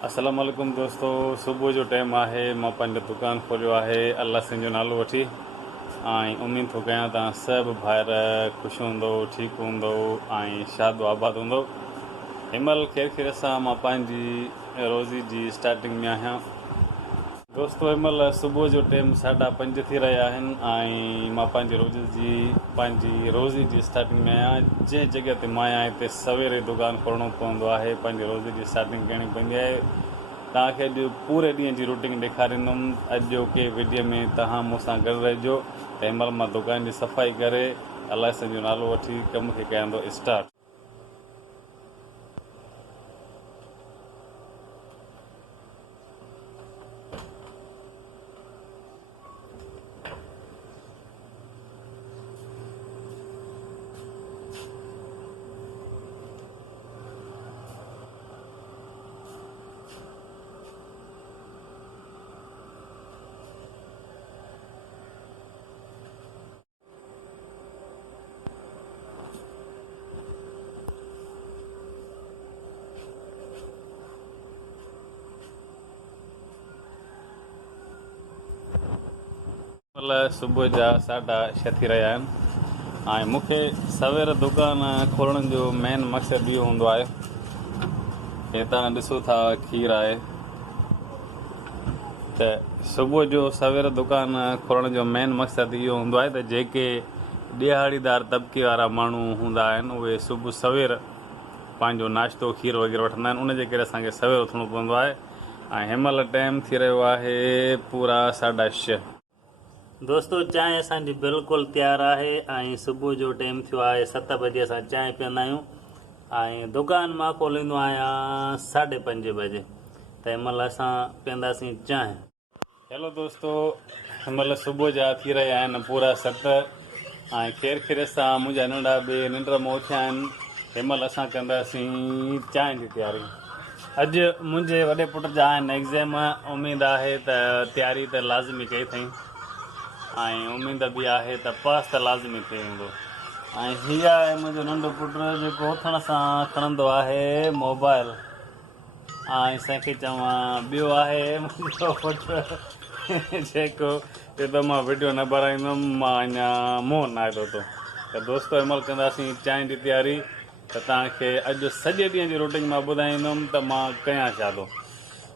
अस्सलाम वालेकुम दोस्तों, सुबुह जो टाइम आहे। मां पंहिंजो दुकानु खोलियो आहे अल्लाह सिंह जो नालो वठी। ऐं उमेद थो कयां तव्हां सभु भाइर ख़ुशि हूंदो, ठीकु हूंदो ऐं शाद आबाद हूंदो। हिनमहिल ख़ैर सां मां पंहिंजी रोज़ी जी स्टार्टिंग में आहियां। दोस्तों हिनमहिल सुबुह जो टाइम 5:30 थी रहिया आहिनि ऐं मां पंहिंजी रोज़ी जी स्टार्टिंग में आहियां। जंहिं जॻह ते मां आहियां हिते सवेरे दुकानु खोलणो पवंदो आहे, पंहिंजी रोज़ी जी स्टार्टिंग करणी पवंदी आहे। तव्हांखे अॼु पूरे ॾींहं जी रूटीन ॾेखारींदुमि। अॼोके वीडियो में तव्हां मूंसां गॾु रहिजो। त हिनमहिल मां दुकान जी सफ़ाई करे अलाह साईं जो नालो वठी कम खे कयांदो स्टार्ट। सुबुह जा 6:30 थी रहिया आहिनि ऐं मूंखे सवेर दुकानु खोलण जो मेन मक़सदु इहो हूंदो आहे। हे तव्हां ॾिसो था खीर आहे। त सुबुह जो सवेर दुकानु खोलण जो मेन मक़सदु इहो हूंदो आहे त जेके ॾियारीदार तबिके वारा माण्हू हूंदा आहिनि उहे सुबुह सवेर पंहिंजो नाश्तो खीर वग़ैरह वठंदा आहिनि। उनजे करे असांखे सवेर उथणो पवंदो आहे। ऐं हिनमहिल टाइम थी रहियो आहे पूरा 6:30। दोस्तों चांहि असांजी बिल्कुलु तयारु आहे ऐं सुबुह जो टाइम थियो आहे 7 बजे। असां चांहि पीअंदा आहियूं ऐं दुकानु मां खोलींदो आहियां 5:30 बजे। त हिनमहिल असां पीअंदासीं चांहि। हेलो दोस्तों, हिनमहिल सुबुह जा थी रहिया आहिनि पूरा 7 ऐं ख़ैर सां मुंहिंजा नंढा बि निंड मां उथिया आहिनि। हिनमहिल असां कंदासीं चांहि जी तयारी। अॼु मुंहिंजे वॾे पुट जा आहिनि एग्ज़ाम। उमेदु आहे त तयारी त लाज़मी कई अथई ऐं उमेद बि आहे त पास त लाज़मी थी वेंदो। ऐं हीअ आहे मुंहिंजो नंढो पुटु जेको उथण सां खणंदो आहे मोबाइल। ऐं असांखे चवां ॿियो आहे मुंहिंजो पुटु जेको चए थो मां वीडियो न भराईंदुमि, मां अञा मुंहुं न आयो थो। त दोस्तो हिनमहिल कंदासीं चांहि जी तयारी। त तव्हांखे अॼु सॼे ॾींहं जी रूटीन मां ॿुधाईंदुमि त मां कयां छा थो।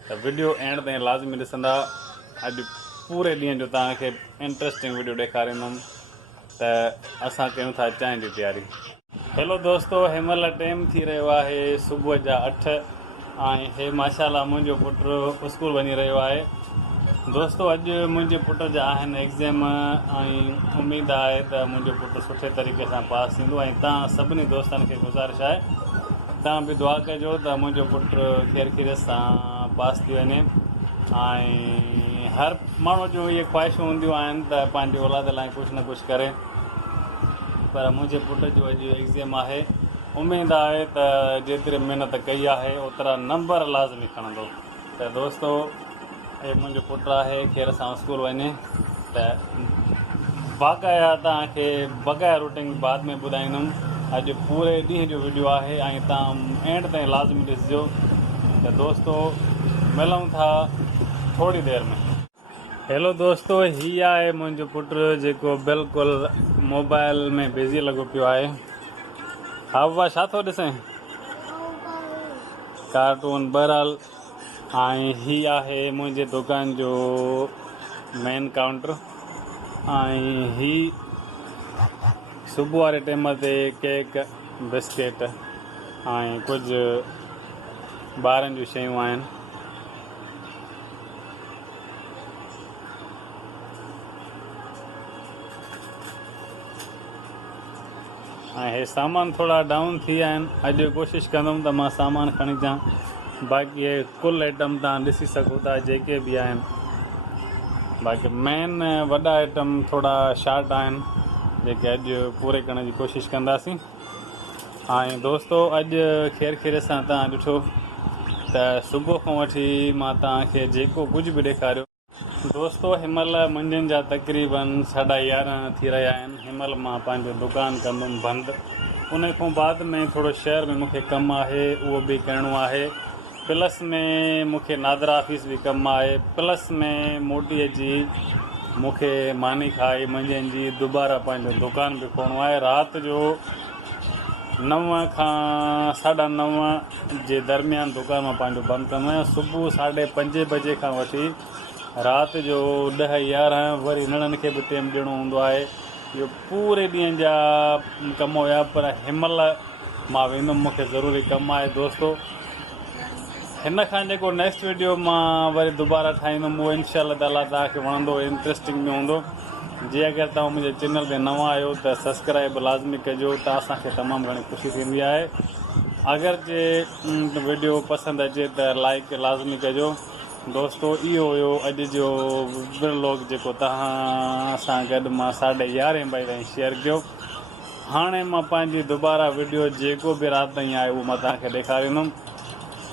त वीडियो एंड ताईं लाज़मी ॾिसंदा। अॼु पूरे ॾींहं जो तव्हांखे इंट्रस्टिंग वीडियो ॾेखारींदुमि। त असां कयूं था चांहि जी तयारी। हेलो दोस्तो, हिनमहिल टाइम थी रहियो आहे सुबुह जा 8 ऐं हे माशाल्लाह मुंहिंजो पुटु स्कूल वञी रहियो आहे। दोस्तो अॼु मुंहिंजे पुट जा आहिनि एग्ज़ाम ऐं उमेदु आहे त मुंहिंजो पुटु सुठे तरीक़े सां पास थींदो। ऐं तव्हां सभिनी दोस्तनि खे गुज़ारिश आहे तव्हां बि दुआ कजो त मुंहिंजो पुटु ख़ैर सां पास थी वञे। ऐं हर माण्हू जूं इहे ख़्वाहिशूं हूंदियूं आहिनि त पंहिंजे औलाद लाइ कुझु न कुझु करे। पर मुंहिंजे पुट जो अॼु एग्ज़ाम आहे। उमेदु आहे त जेतिरी महिनत कई आहे ओतिरा नंबर लाज़मी खणंदो। त दोस्तो हे मुंहिंजो पुटु आहे, ख़ैर सां स्कूल वञे। त बाक़ाया तव्हांखे बग़ैर रूटीन बाद में ॿुधाईंदुमि। अॼु पूरे ॾींहं जो वीडियो आहे ऐं तव्हां एंड ताईं लाज़मी ॾिसिजो। त दोस्तो मिलूं था थोरी देरि में। हेलो दोस्तो, हीअ आहे मुंहिंजो पुटु जेको बिल्कुलु मोबाइल में बिज़ी लॻो पियो आहे। हा बाबा, छा थो ॾिसें? कार्टून। बहरहाल ऐं हीअ आहे मुंहिंजे दुकान जो मेन काउंटर। ऐं हीअ सुबुह वारे टाइम ते केक, बिस्किट ऐं कुझु ॿारनि जूं शयूं आहिनि। ऐं हे सामान थोरा डाउन थी विया आहिनि। अॼु कोशिशि कंदुमि त मां सामान खणी अचां। बाक़ी हे कुल आइटम तव्हां ॾिसी सघो था जेके बि आहिनि। बाक़ी मेन वॾा आइटम थोरा शार्ट आहिनि जेके अॼु पूरे करण जी कोशिशि कंदासीं। ऐं दोस्तो अॼु ख़ैर सां तव्हां ॾिठो त सुबुह खां वठी मां तव्हांखे जेको कुझु बि ॾेखारियो। दोस्तो हिनमहिल मंझंदि जा तक़रीबन 11:30 थी रहिया आहिनि। हिनमहिल मां पंहिंजो दुकानु कंदुमि बंदि। उन खां बाद में थोरो शहर में मूंखे कमु आहे, उहो बि करिणो आहे। प्लस में मूंखे नादर ऑफिस बि कमु आहे, प्लस में मोटीअ जी मूंखे मानी खाई मंझंदि जी दुबारा पंहिंजो दुकान बि खोलणो आहे। राति जो 9 खां 9:30 जे दरमियान दुकान मां पंहिंजो बंदि कंदो आहियां। सुबुह 5:30 बजे खां वठी राति जो 10-11 वरी निणनि खे बि टाइम ॾियणो हूंदो आहे। इहो पूरे ॾींहं जा कम हुया, पर हिनमहिल मां वेंदुमि, मूंखे ज़रूरी कमु आहे दोस्तो। हिन खां जेको नेक्स्ट वीडियो मां वरी दुबारा ठाहींदुमि उहो इंशाअल्लाह ताला तव्हांखे वणंदो, इंट्रस्टिंग में हूंदो। जे अगरि तव्हां मुंहिंजे चैनल ते नवां आहियो त सब्सक्राइब लाज़मी कजो, त असांखे तमामु घणी ख़ुशी थींदी आहे। अगरि जे वीडियो पसंदि अचे त लाइक लाज़मी कजो दोस्तो। इहो हुयो अॼु जो व्लॉग जेको तव्हां सां गॾु मां 11:30 बजे ताईं शेयर कयो। हाणे मां पंहिंजी दुबारा वीडियो जेको बि राति ताईं आहे उहो मां तव्हांखे ॾेखारींदुमि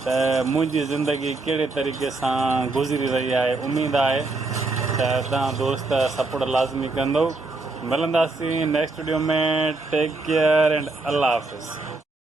त मुंहिंजी ज़िंदगी कहिड़े तरीक़े सां गुज़री रही आहे। उमेदु आहे त तव्हां दोस्त सपोर्ट लाज़मी कंदो। मिलंदासीं नेक्स्ट वीडियो में। टेक केयर एंड अल्लाह हाफ़िज़।